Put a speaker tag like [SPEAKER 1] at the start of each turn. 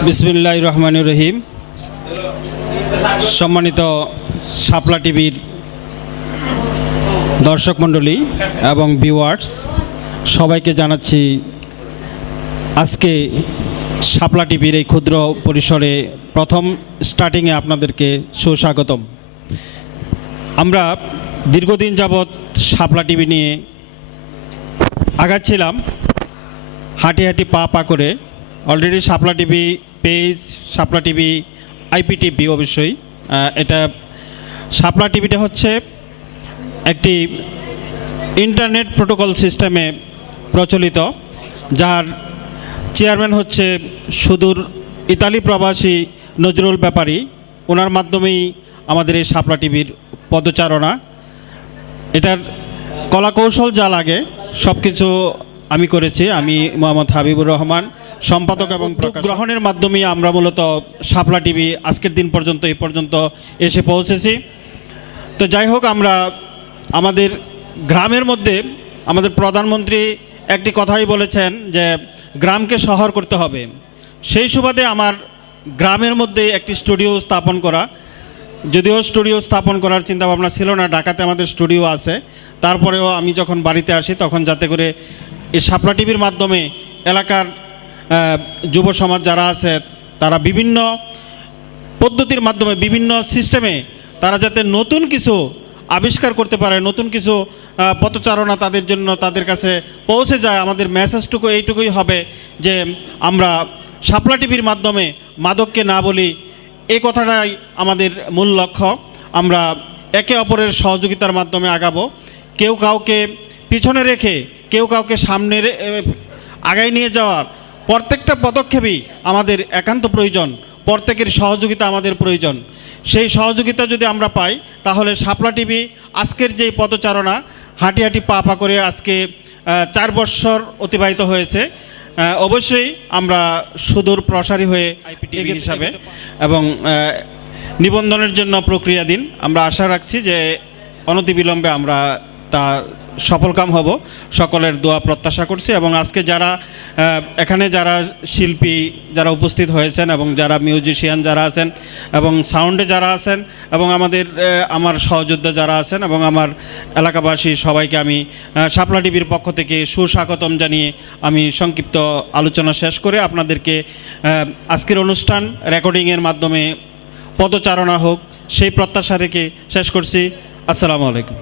[SPEAKER 1] বিসমিল্লাহ রহমান রহিম। সম্মানিত শাপলা টিভির দর্শক মণ্ডলী এবং ভিউয়ার্স সবাইকে জানাচ্ছি আজকে শাপলা টিভির এই ক্ষুদ্র পরিসরে প্রথম স্টার্টিংয়ে আপনাদেরকে সুস্বাগতম। আমরা দীর্ঘদিন যাবৎ শাপলা টিভি নিয়ে আগাচ্ছিলাম, হাঁটি হাঁটি পা পা করে already Shapla TV page Shapla TV IP TV অবশ্যই। এটা শাপলা টিভিটা হচ্ছে একটি ইন্টারনেট প্রোটোকল সিস্টেমে প্রচলিত, যার চেয়ারম্যান হচ্ছে সুদূর ইতালি প্রবাসী নজরুল ব্যাপারী। ওনার মাধ্যমেই আমাদের এই শাপলা টিভির পদচারণা। এটার কলাকৌশল যা লাগে সব কিছু আমি করেছি আমি মোহাম্মদ হাবিবুর রহমান সম্পাদক এবং গ্রহণের মাধ্যমে আমরা মূলত শাপলা টিভি আজকের দিন পর্যন্ত এই পর্যন্ত এসে পৌঁছেছি। তো যাই হোক আমরা আমাদের গ্রামের মধ্যে আমাদের প্রধানমন্ত্রী একটি কথাই বলেছেন যে গ্রামকে শহর করতে হবে। সেই সুবাদে আমার গ্রামের মধ্যে একটি স্টুডিও স্থাপন করা। যদিও স্টুডিও স্থাপন করার চিন্তা ভাবনা ছিল না ঢাকাতে আমাদের স্টুডিও আছে। তারপরেও আমি যখন বাড়িতে আসি তখন যাতে করে এই শাপলা টিভির মাধ্যমে এলাকার যুব সমাজ যারা আছে, তারা বিভিন্ন পদ্ধতির মাধ্যমে, বিভিন্ন সিস্টেমে তারা যাতে নতুন কিছু আবিষ্কার করতে পারে, নতুন কিছু পথচারণা তাদের জন্য তাদের কাছে পৌঁছে যায়, আমাদের মেসেজটুকু এইটুকুই হবে যে আমরা শাপলা টিভির মাধ্যমে মাদককে না বলি, এই কথাটাই আমাদের মূল লক্ষ্য। আমরা একে অপরের সহযোগিতার মাধ্যমে আগাবো। কেউ কাউকে পিছনে রেখে কেউ কাউকে সামনে আগায় নিয়ে যাওয়ার প্রত্যেকটা পদক্ষেপই আমাদের একান্ত প্রয়োজন। প্রত্যেকের সহযোগিতা আমাদের প্রয়োজন। সেই সহযোগিতা যদি আমরা পাই তাহলে শাপলা টিভি আজকের যে পদচারণা হাঁটি হাঁটি পা পা করে আজকে চার বৎসর অতিবাহিত হয়েছে। অবশ্যই আমরা সুদূর প্রসারী হয়ে আইপিটিভি হিসাবে এবং নিবন্ধনের জন্য প্রক্রিয়াধীন আমরা আশা রাখছি যে অনতিবিলম্বে আমরা তা সফলকাম হব। সকলের দোয়া প্রত্যাশা করছি এবং আজকে যারা এখানে যারা শিল্পী যারা উপস্থিত হয়েছেন এবং যারা মিউজিশিয়ান যারা আছেন এবং সাউন্ডে যারা আছেন এবং আমাদের আমার সহযোদ্ধা যারা আছেন এবং আমার এলাকাবাসী সবাইকে আমি শাপলা টিভির পক্ষ থেকে সুস্বাগতম জানিয়ে আমি সংক্ষিপ্ত আলোচনা শেষ করে আপনাদেরকে আজকের অনুষ্ঠান রেকর্ডিংয়ের মাধ্যমে পদচারণা হোক সেই প্রত্যাশা রেখে শেষ করছি। আসসালামু আলাইকুম।